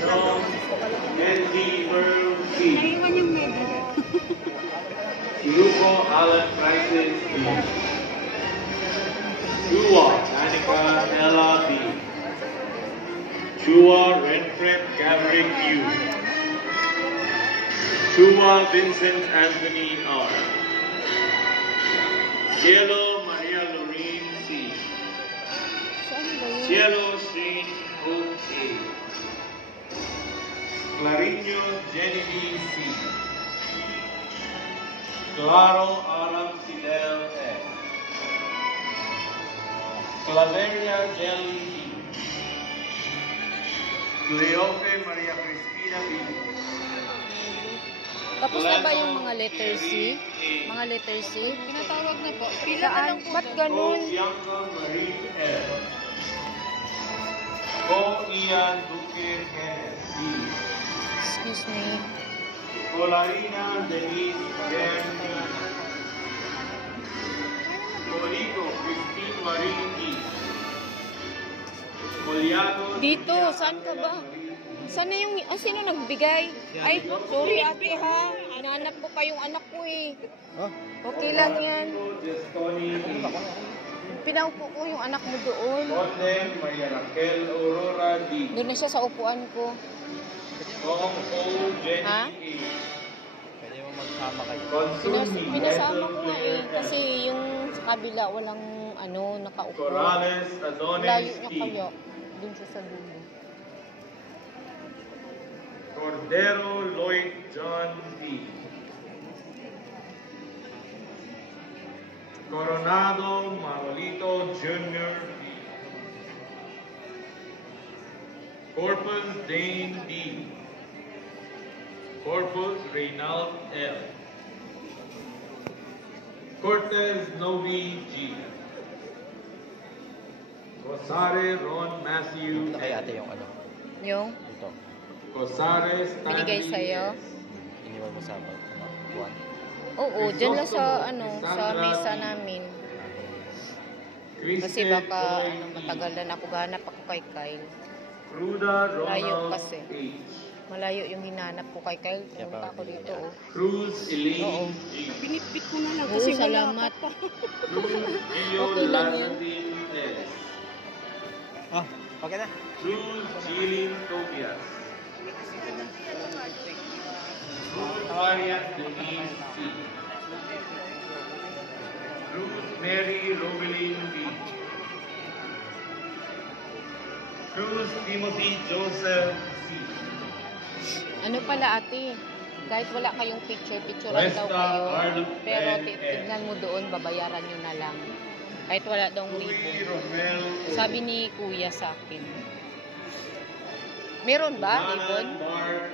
From Andy Merle C. Naiwan yung medal. Grupo Alan Francis B. Chua Danica Ella B. Chua Renfred Gavrick U. Chua Vincent Anthony R. Cielo Maria Lorraine C. Cielo Shane Hope A. Clarinho Genevieve C. Claro Aram Fidel S. Claveria Jelly E. Cleofe Maria Cristina B. Tapos na ba yung mga letter C? Mga letter C? Pinatawag na po. Pila na lang po. Ba't ganun? Bianca Marie L. Ko Ian Duque Kenneth D. Excuse me. Colarina Denise Berni. Colico Christine Marie D. Coliato Dito, saan ka ba? Saan na yung... sino nagbigay? Ay, sorry ate ha. Hinanap ko pa yung anak ko eh. Okay lang yan. Gestoni E. Pinaupo ko yung anak mo doon. Conde Maria Raquel Aurora D. Doon na siya sa upuan ko. Kong O Jenny Ha? E. Pwede mo magsama kayo. Consumi Pinasama ko nga eh. Kasi yung sa kabila walang nakaupo. Corrales Layo Adonis niya E. kaya. Doon siya sa dulo. Cordero Lloyd John D. Coronado Manolito Jr. D. Corpus Dane D. Corpus Reynald L. Cortez Novi G. Cosare Ron Matthew Ito kay ate yung Yung Ito. Cosare Stanley binigay sa'yo? S. Iniwan mo sa buwan. Oo, dyan lang sa sa mesa namin. Kasi baka matagalan ako, ganap ako kay Kyle. Cruda Layo Ronald kasi. H. Malayo yung hinanap ko kay Kyle. Pumunta ako dito oh. Cruz Elaine G. Binitbit ko na lang Oo, kasi salamat. Cruz Gio Okay lang yan. Landin S. Oh, okay na. Cruz Jilin Tobias. Cruz Marian Denise C. Cruz Mary Robeline B. Cruz Timothy Joseph C. Ano pala ate? Kahit wala kayong picturean daw Resta kayo. Arnold Pero N. tignan mo doon, babayaran nyo na lang. Kahit wala daw Louis ribbon. Romel O. Sabi ni kuya sa akin. Meron ba ribbon? Mark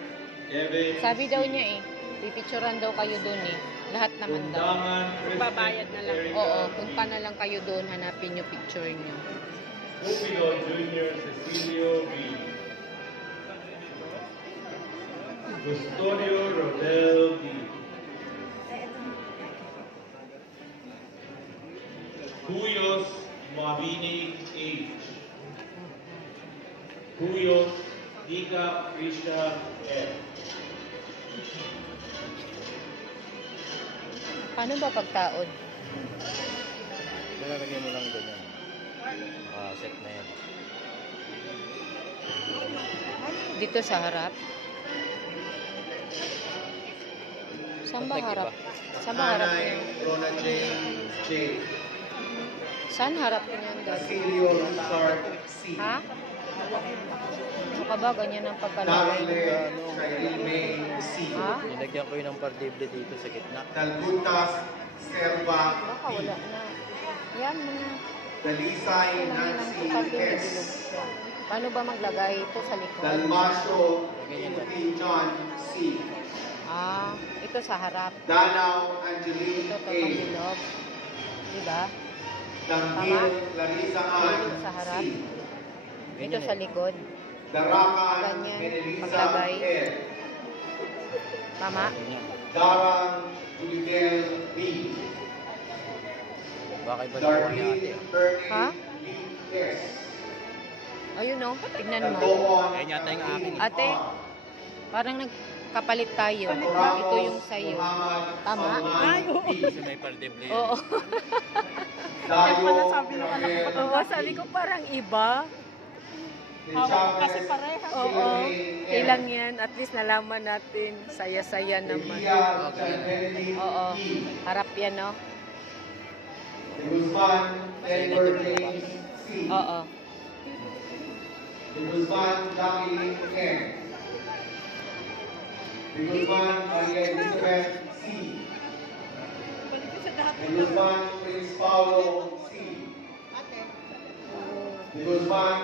Evan Sabi daw C. niya eh. Pipicturean daw kayo doon eh. Lahat naman daw. Undangan Kristen Babayad na lang. Erica Oo, punta na lang kayo doon, hanapin yung picture nyo. Cupido Jr. Cecilio B. Custodio Rodel D. Cuyos Mabini H. Cuyos Dika Krisha F. Paano ba pagtaod? Lalagay mo lang doon yan. Set na yan. Dito sa harap? Saan ba harap? Saan ba harap niya? Rona Jane J. Saan harap niya ang dati? Basilio Lazar C. Ha? Ano ka ba? Ganyan ang pagkalagay. Darile Kylie May C. Ha? Nilagyan ko yun ng pardible dito sa gitna. Dalgutas Serva Baka D. wala na. Yan mo na. Dalisay Nancy S. Paano ba maglagay ito sa likod? Dalmasio Timothy John C. Ah, ito sa harap. Danaw Angeline Ito A. totong bilog. Diba? Danggil Larissa Ann Dito sa harap. C. Ito sa likod. Darakan Ganyan. Menelisa Paglagay. F. Tama? Darang Juliel B. Baka iba nakuha ni ate. Darlene Bernie Ha? Lee S. Ayun o, tignan mo. Nagtuon Ayan yata yung akin. Ate, parang nagkapalit tayo. Ito yung sa'yo. Tama? Kasi may pardible. Oo. Dayo, Oo, sabi ko parang iba. Kasi parehas. Oo. Kailang yan. At least nalaman natin. Saya-saya naman. Oo. Harap yan, no? Guzman, Taylor James C. Oo. Guzman, Jacqueline M. Guzman, Maria Elizabeth C. Guzman, Prince Paulo C. Guzman,